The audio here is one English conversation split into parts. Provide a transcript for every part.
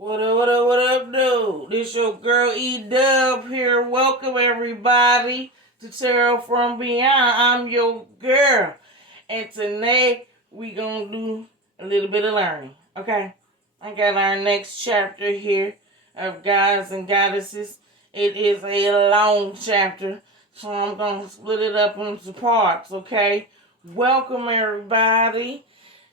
What up, dude? This your girl Dubb here. Welcome everybody to Tarot from Beyond. I'm your girl. And today we gonna do a little bit of learning. Okay? I got our next chapter here of Gods and Goddesses. It is a long chapter, so I'm gonna split it up into parts, okay? Welcome everybody.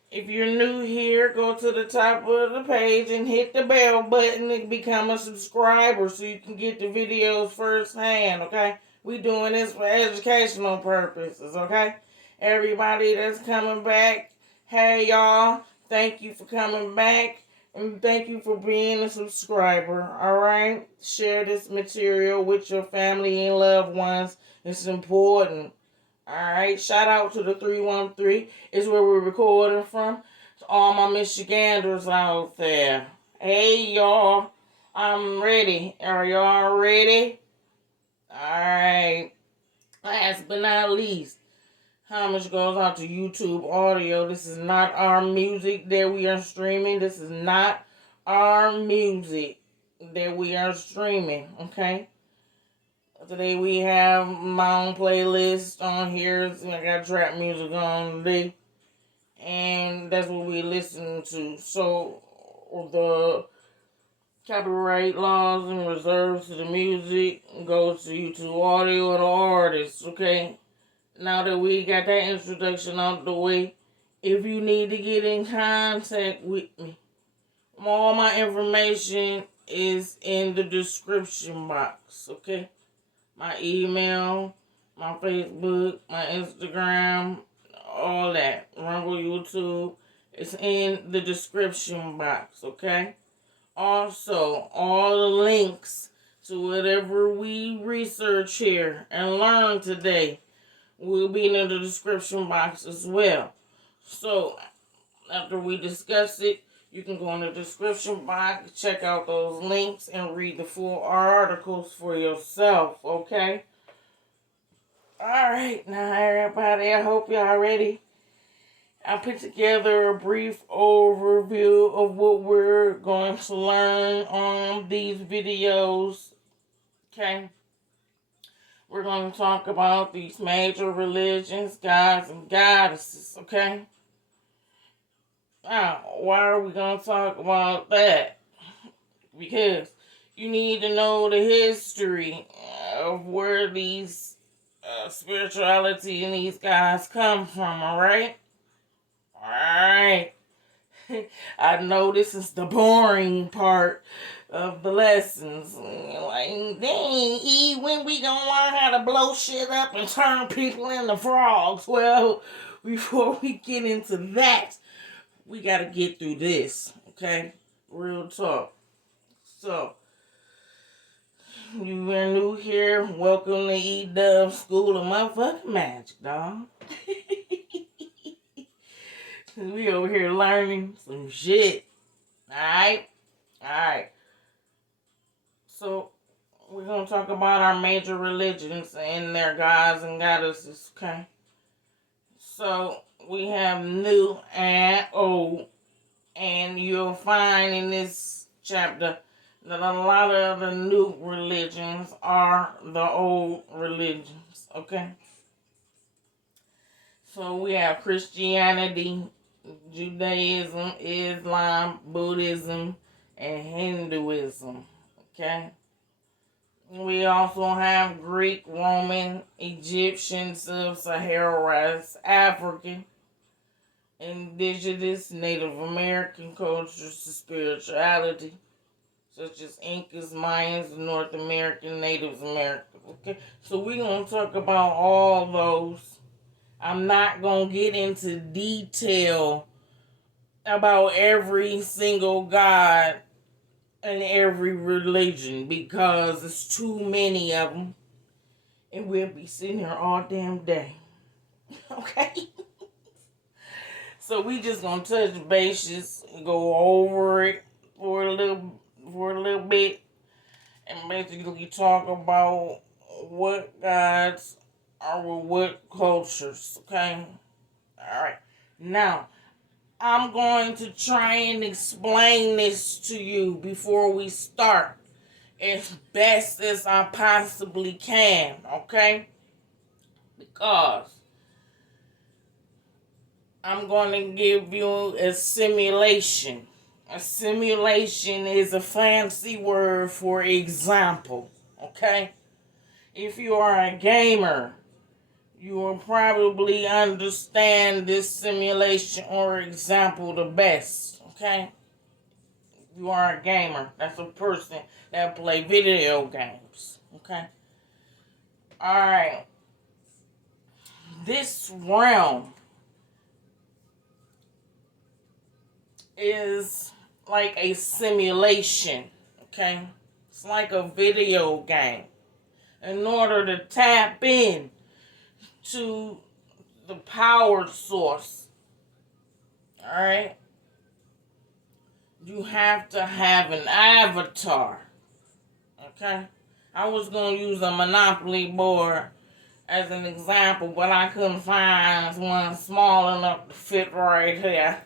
If you're new here, go to the top of the page and hit the bell button and become a subscriber so you can get the videos firsthand, okay? We doing this for educational purposes, okay? Everybody that's coming back, hey y'all, thank you for coming back and thank you for being a subscriber, alright? Share this material with your family and loved ones. It's important. Alright, shout out to the 313. It's where we're recording from. To all my Michiganders out there. Hey, y'all. I'm ready. Are y'all ready? Alright. Last but not least, homage goes out to YouTube audio. This is not our music that we are streaming. This is not our music that we are streaming. Okay? Today we have my own playlist on here. I got trap music on today. And that's what we listen to. So the copyright laws and reserves to the music goes to YouTube audio and the artists, okay? Now that we got that introduction out the way, if you need to get in contact with me, all my information is in the description box, okay? My email, my Facebook, my Instagram, all that. Rumble, YouTube. It's in the description box, okay? Also, all the links to whatever we research here and learn today will be in the description box as well. So, after we discuss it, you can go in the description box, check out those links, and read the full articles for yourself, okay? Alright, now everybody, I hope y'all ready. I put together a brief overview of what we're going to learn on these videos, okay? We're going to talk about these major religions, gods, and goddesses, okay? Now, why are we going to talk about that? Because you need to know the history of where these spirituality and these guys come from, alright? Alright. I know this is the boring part of the lessons. Like, dang, E, when we gonna learn how to blow shit up and turn people into frogs? Well, before we get into that, we gotta get through this, okay? Real talk. So, you are new here, welcome to Dubb School of Motherfucking Magic, dog. We over here learning some shit. Alright? Alright. So, we're gonna talk about our major religions and their gods and goddesses, okay? So, we have new and old. And you'll find in this chapter that a lot of the new religions are the old religions, okay? So we have Christianity, Judaism, Islam, Buddhism, and Hinduism, okay? We also have Greek, Roman, Egyptian, Sub-Saharan, African, indigenous, Native American cultures to spirituality, such as Incas, Mayans, North American, Native American. Okay, so we're going to talk about all those. I'm not going to get into detail about every single god and every religion because it's too many of them. And we'll be sitting here all damn day. Okay? So we just going to touch bases and go over it for a little bit and basically talk about what gods are with what cultures, okay? Alright. Now, I'm going to try and explain this to you before we start as best as I possibly can, okay? Because I'm going to give you a simulation. A simulation is a fancy word for example, okay? If you are a gamer, you will probably understand this simulation or example the best, okay? If you are a gamer, that's a person that play video games, okay? Alright, this realm is like a simulation, okay? It's like a video game. In order to tap in to the power source, alright, you have to have an avatar, okay? I was going to use a Monopoly board as an example, but I couldn't find one small enough to fit right here.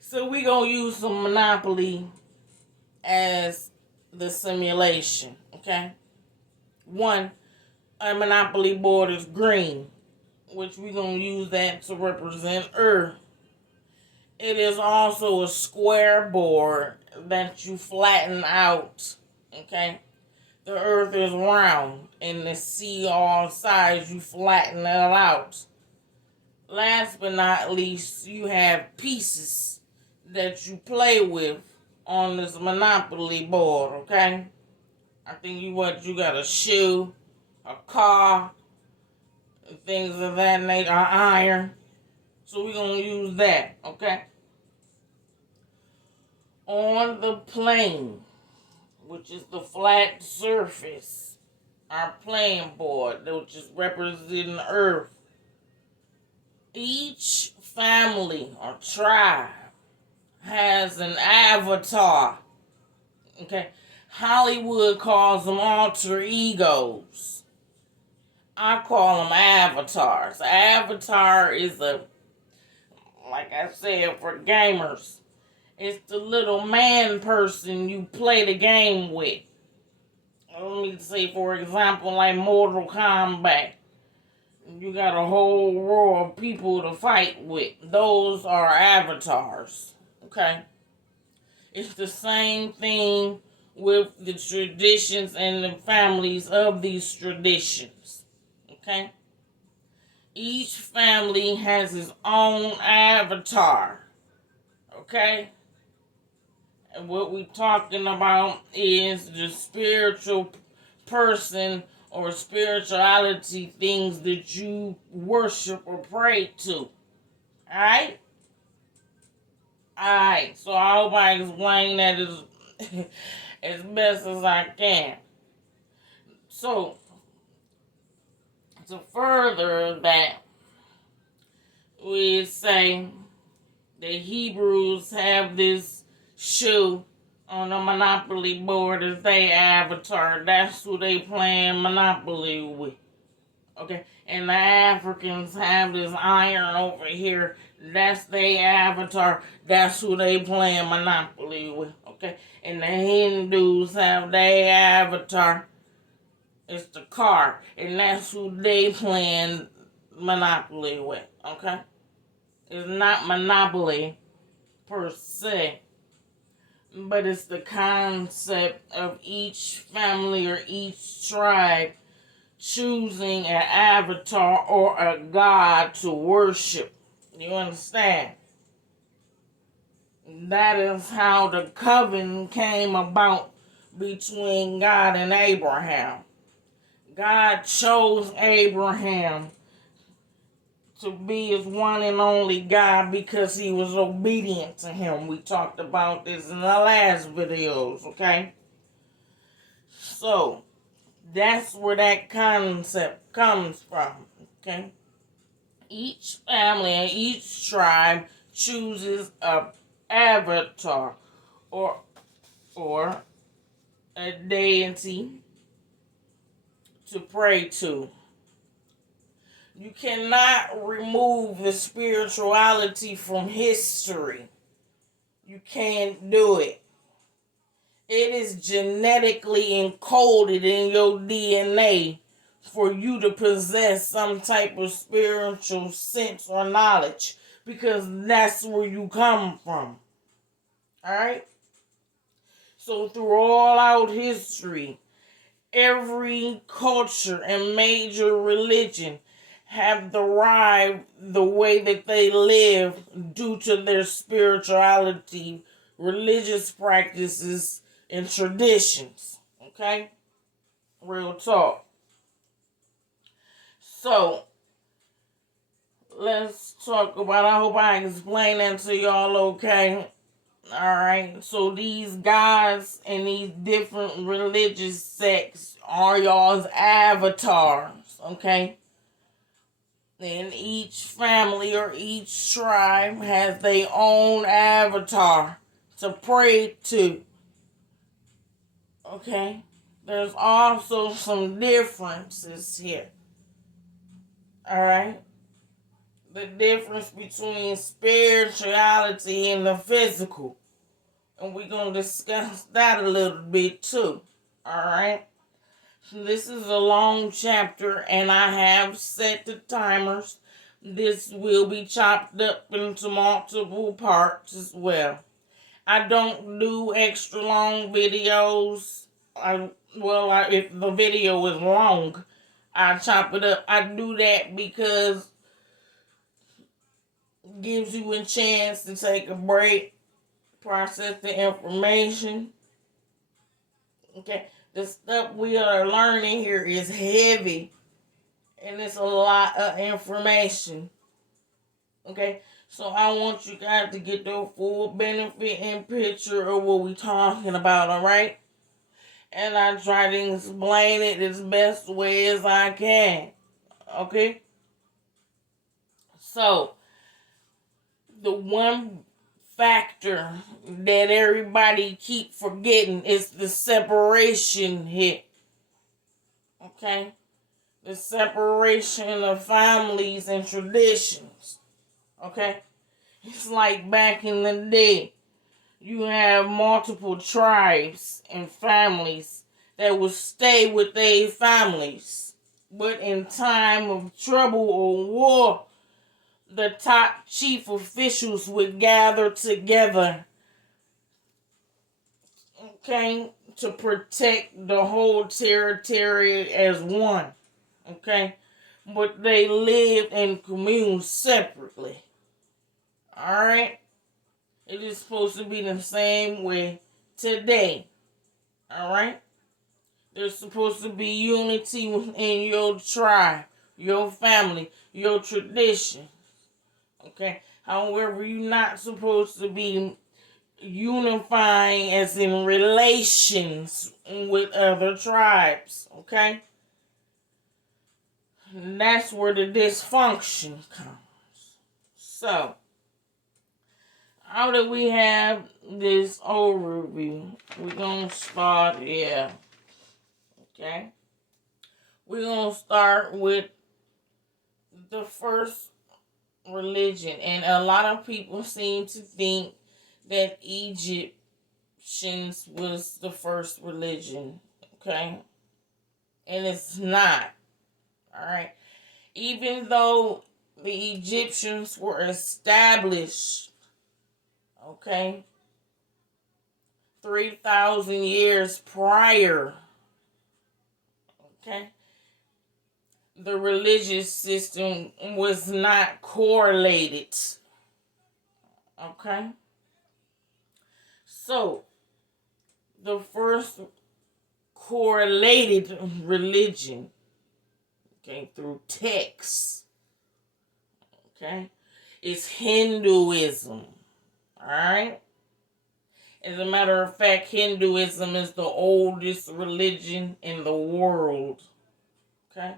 So we going to use some Monopoly as the simulation, okay? A Monopoly board is green, which we're going to use that to represent Earth. It is also a square board that you flatten out, okay? The Earth is round, and the sea all sides, you flatten it out. Last but not least, you have pieces that you play with on this Monopoly board, okay? I think you got a shoe, a car, things of that nature, iron. So we're going to use that, okay? On the plane, which is the flat surface, our playing board, which is representing Earth, each family or tribe has an avatar, okay? Hollywood calls them alter egos. I call them avatars. Avatar is like I said, for gamers, it's the little man person you play the game with. Let me say, for example, like Mortal Kombat. You got a whole row of people to fight with. Those are avatars. Okay? It's the same thing with the traditions and the families of these traditions. Okay? Each family has its own avatar. Okay? And what we're talking about is the spiritual person or spirituality things that you worship or pray to. Alright? Alright. So I hope I explain that as best as I can. So, to further that, we say the Hebrews have this shoe on the Monopoly board as they avatar. That's who they playing Monopoly with. Okay? And the Africans have this iron over here. That's their avatar. That's who they playing Monopoly with. Okay? And the Hindus have their avatar. It's the car. And that's who they playing Monopoly with. Okay? It's not Monopoly per se, but it's the concept of each family or each tribe choosing an avatar or a god to worship. You understand? That is how the covenant came about between God and Abraham. God chose Abraham to be his one and only God because he was obedient to him. We talked about this in the last videos, okay? So, that's where that concept comes from, okay? Each family and each tribe chooses a avatar or a deity to pray to. You cannot remove the spirituality from history. You can't do it. It is genetically encoded in your DNA for you to possess some type of spiritual sense or knowledge, because that's where you come from. Alright? So through all out history, every culture and major religion have derived the way that they live due to their spirituality, religious practices, and traditions. Okay? Real talk. So, let's talk about, I hope I explain that to y'all okay. Alright, so these guys and these different religious sects are y'all's avatars, okay? And each family or each tribe has their own avatar to pray to, okay? There's also some differences here, alright? The difference between spirituality and the physical. And we're going to discuss that a little bit too. Alright? So this is a long chapter and I have set the timers. This will be chopped up into multiple parts as well. I don't do extra long videos. If the video is long, I chop it up. I do that because it gives you a chance to take a break, process the information. Okay, the stuff we are learning here is heavy, and it's a lot of information. Okay, so I want you guys to get the full benefit and picture of what we're talking about, alright? And I try to explain it as best way as I can. Okay? So, the one factor that everybody keep forgetting is the separation here. Okay? The separation of families and traditions. Okay? It's like back in the day, you have multiple tribes and families that would stay with their families. But in time of trouble or war, the top chief officials would gather together, okay, to protect the whole territory as one, okay? But they lived and communed separately, alright? It is supposed to be the same way today, alright? There's supposed to be unity within your tribe, your family, your tradition. Okay. However, you're not supposed to be unifying as in relations with other tribes. Okay. And that's where the dysfunction comes. So, how do we have this overview? We're going to start here. Okay. We're going to start with the first religion, and a lot of people seem to think that Egyptians was the first religion, okay? And it's not, alright? Even though the Egyptians were established, okay, 3,000 years prior, okay, the religious system was not correlated. Okay? So, the first correlated religion, okay, through texts, okay, is Hinduism. Alright? As a matter of fact, Hinduism is the oldest religion in the world. Okay?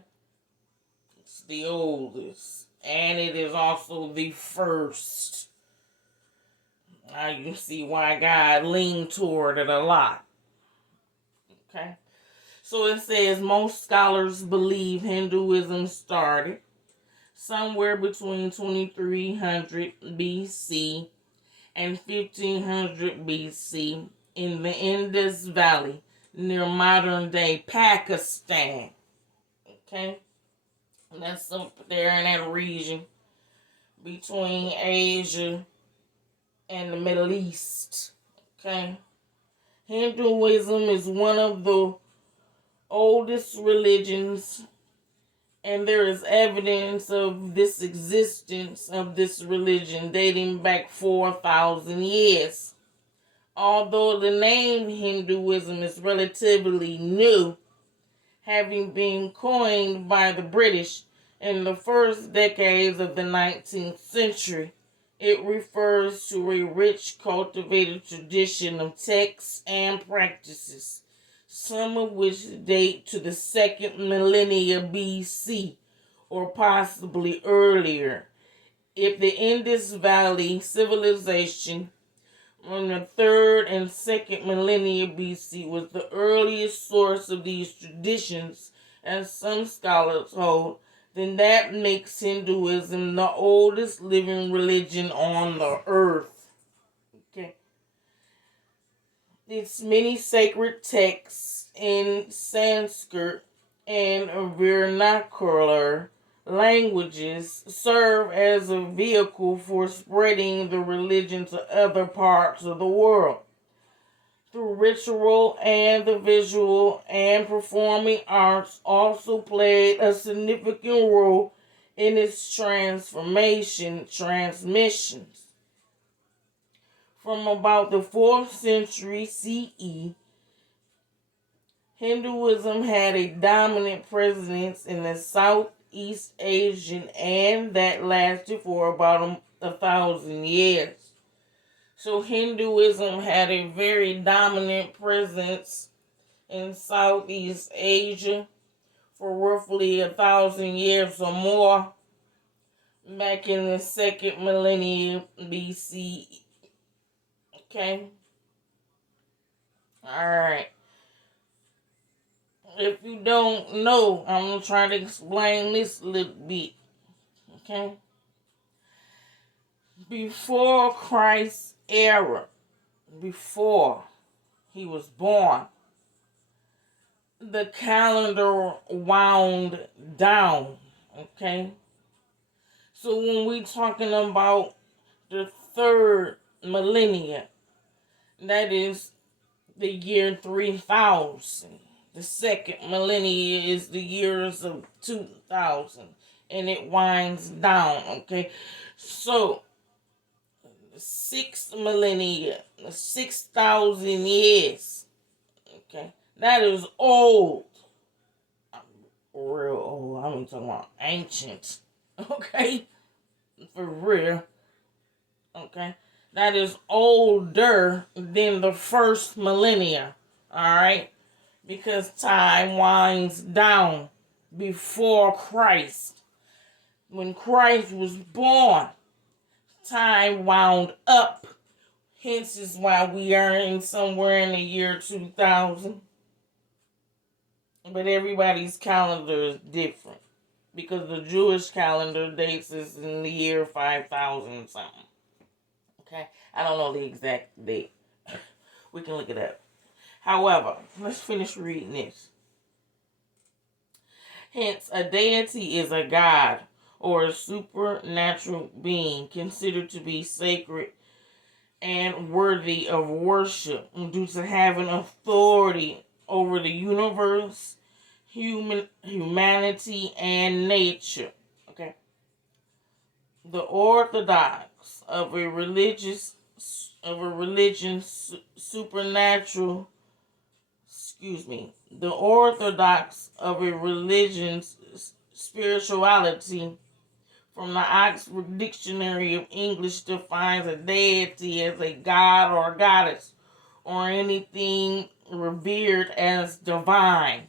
It's the oldest. And it is also the first. Now you can see why God leaned toward it a lot. Okay? So it says most scholars believe Hinduism started somewhere between 2300 BC and 1500 BC in the Indus Valley near modern-day Pakistan. Okay? That's up there in that region between Asia and the Middle East. Okay? Hinduism is one of the oldest religions, and there is evidence of this existence of this religion dating back 4,000 years. Although the name Hinduism is relatively new, having been coined by the British in the first decades of the 19th century, it refers to a rich, cultivated tradition of texts and practices, some of which date to the second millennia BC or possibly earlier. If the Indus Valley civilization from the 3rd and 2nd millennia BC was the earliest source of these traditions, as some scholars hold, then that makes Hinduism the oldest living religion on the earth. Okay. Its many sacred texts in Sanskrit and vernacular languages serve as a vehicle for spreading the religion to other parts of the world. Through ritual and the visual and performing arts also played a significant role in its transmissions. From about the 4th century CE, Hinduism had a dominant presence in the Southeast Asian, and that lasted for about 1,000 years. So Hinduism had a very dominant presence in Southeast Asia for roughly 1,000 years or more back in the 2nd millennium BC. Okay? Alright. If you don't know, I'm going to try to explain this a little bit. Okay? Before Christ's era, before he was born, the calendar wound down. Okay? So when we're talking about the 3rd millennia, that is the year 3000. The 2nd millennia is the years of 2000, and it winds down. Okay? So the 6th millennia, the 6,000 years. Okay? That is old. Real old. I'm talking about ancient. Okay? For real. Okay? That is older than the 1st millennia. Alright? Because time winds down before Christ. When Christ was born, time wound up. Hence is why we are in somewhere in the year 2000. But everybody's calendar is different. Because the Jewish calendar dates is in the year 5000 something. Okay? I don't know the exact date. We can look it up. However, let's finish reading this. Hence, a deity is a god or a supernatural being considered to be sacred and worthy of worship due to having authority over the universe, humanity, and nature. Okay. The orthodox of a religion supernatural. The orthodox of a religion's spirituality from the Oxford Dictionary of English defines a deity as a god or goddess or anything revered as divine.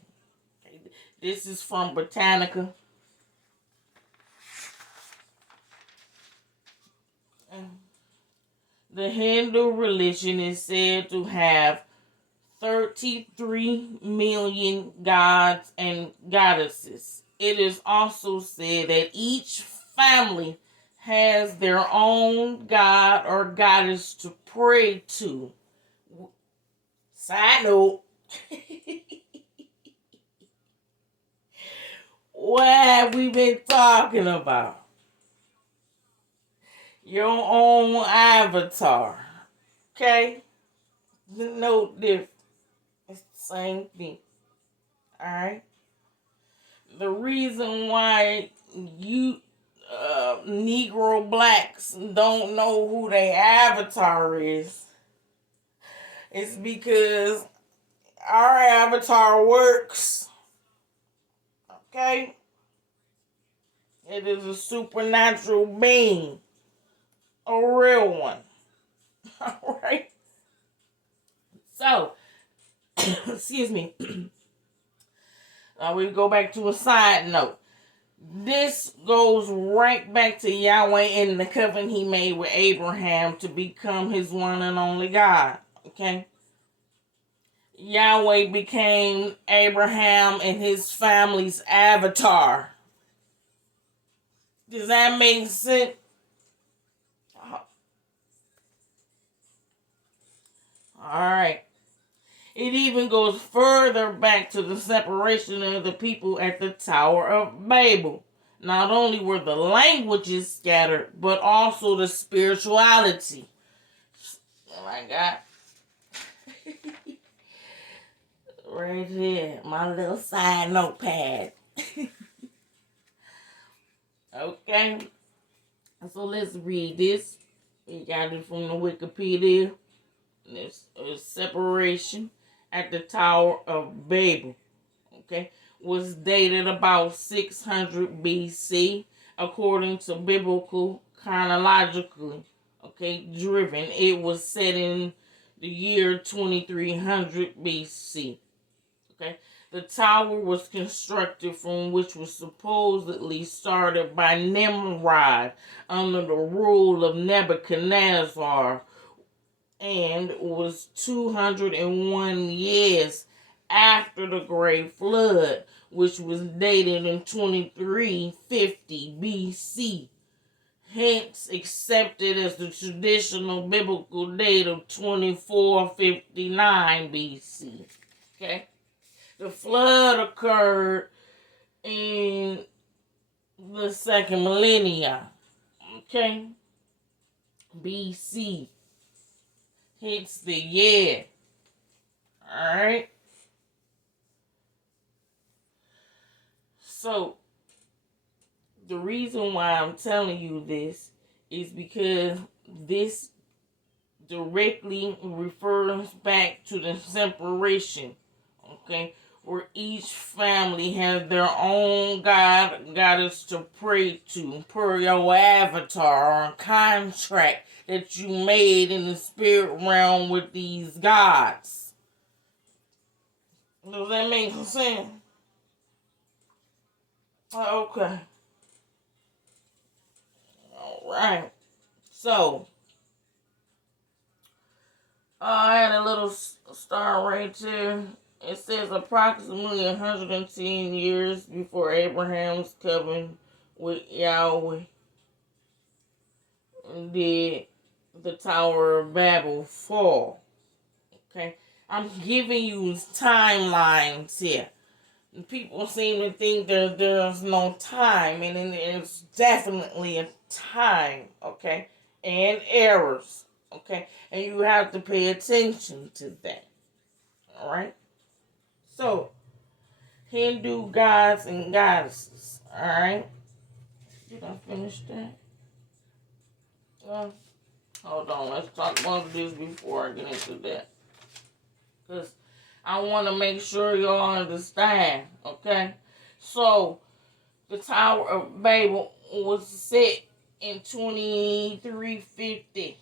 This is from Britannica. The Hindu religion is said to have 33 million gods and goddesses. It is also said that each family has their own god or goddess to pray to. Side note. What have we been talking about? Your own avatar. Okay? No different. It's the same thing. Alright? The reason why you Negro blacks don't know who their avatar is because our avatar works. Okay? It is a supernatural being. A real one. Alright? So, excuse me. We go back to a side note. This goes right back to Yahweh and the covenant he made with Abraham to become his one and only God. Okay? Yahweh became Abraham and his family's avatar. Does that make sense? Alright. It even goes further back to the separation of the people at the Tower of Babel. Not only were the languages scattered, but also the spirituality. Oh my God. Right here, my little side notepad. Okay. So let's read this. We got it from the Wikipedia. This is separation at the Tower of Babel. Okay. Was dated about 600 BC according to biblical chronologically. Okay, driven. It was set in the year 2300 BC. Okay, the tower was constructed from which was supposedly started by Nimrod under the rule of Nebuchadnezzar and was 201 years after the Great Flood, which was dated in 2350 BC. Hence, accepted as the traditional biblical date of 2459 BC. Okay? The flood occurred in the second millennia. Okay? BC. Hence the year. Alright? So, the reason why I'm telling you this is because this directly refers back to the separation, okay, where each family has their own goddess to pray to per your avatar or contract that you made in the spirit realm with these gods. Does that make sense? Okay. Alright. So, I had a little star right there. It says approximately 110 years before Abraham's covenant with Yahweh did the Tower of Babel fall. Okay? I'm giving you timelines here. People seem to think there's no time, and there's definitely a time, okay? And errors, okay? And you have to pay attention to that, all right? So, Hindu gods and goddesses, all right? Did I finish that? Hold on, let's talk about this before I get into that. Because I want to make sure y'all understand, okay? So, the Tower of Babel was set in 2350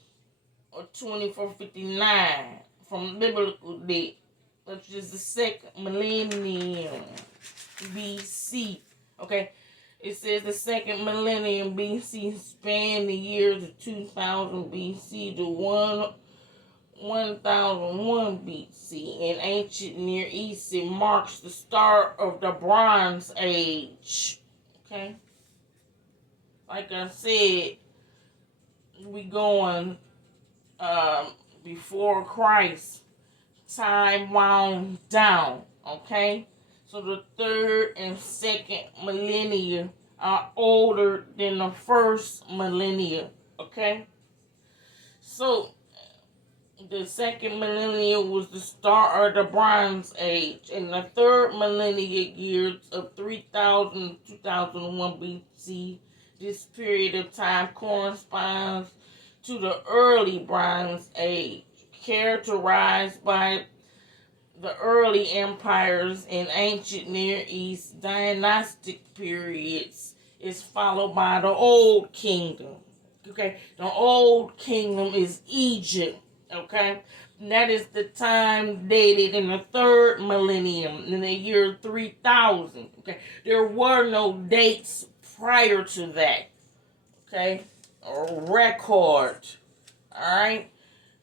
or 2459 from biblical date, which is the second millennium BC. Okay, it says the second millennium BC spanned the years of 2000 BC to 1001 BC. In ancient Near East, it marks the start of the Bronze Age. Okay. like I said, we going before Christ. Time wound down, okay? So the third and second millennia are older than the first millennia, okay? So the second millennia was the start of the Bronze Age, and the third millennia, years of 3000 to 2001 BC, this period of time corresponds to the early Bronze Age, characterized by the early empires in ancient Near East dynastic periods, is followed by the Old Kingdom. Okay, the Old Kingdom is Egypt. Okay, and that is the time dated in the third millennium, in the year 3000. Okay, there were no dates prior to that. Okay, a record. All right,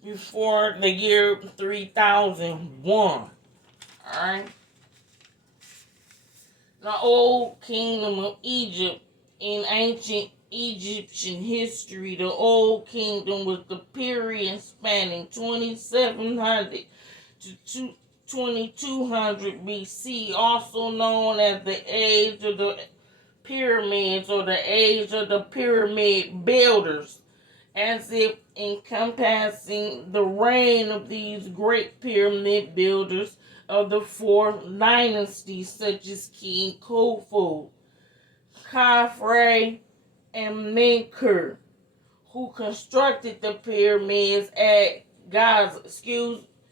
before the year 3001. Alright? The Old Kingdom of Egypt. In ancient Egyptian history, the Old Kingdom was the period spanning 2700 to 2200 BC, also known as the Age of the Pyramids or the Age of the Pyramid Builders, as if encompassing the reign of these great pyramid builders of the four dynasties, such as King Khufu, Khafre, and Menkaure, who constructed the pyramids at Gaza. Excuse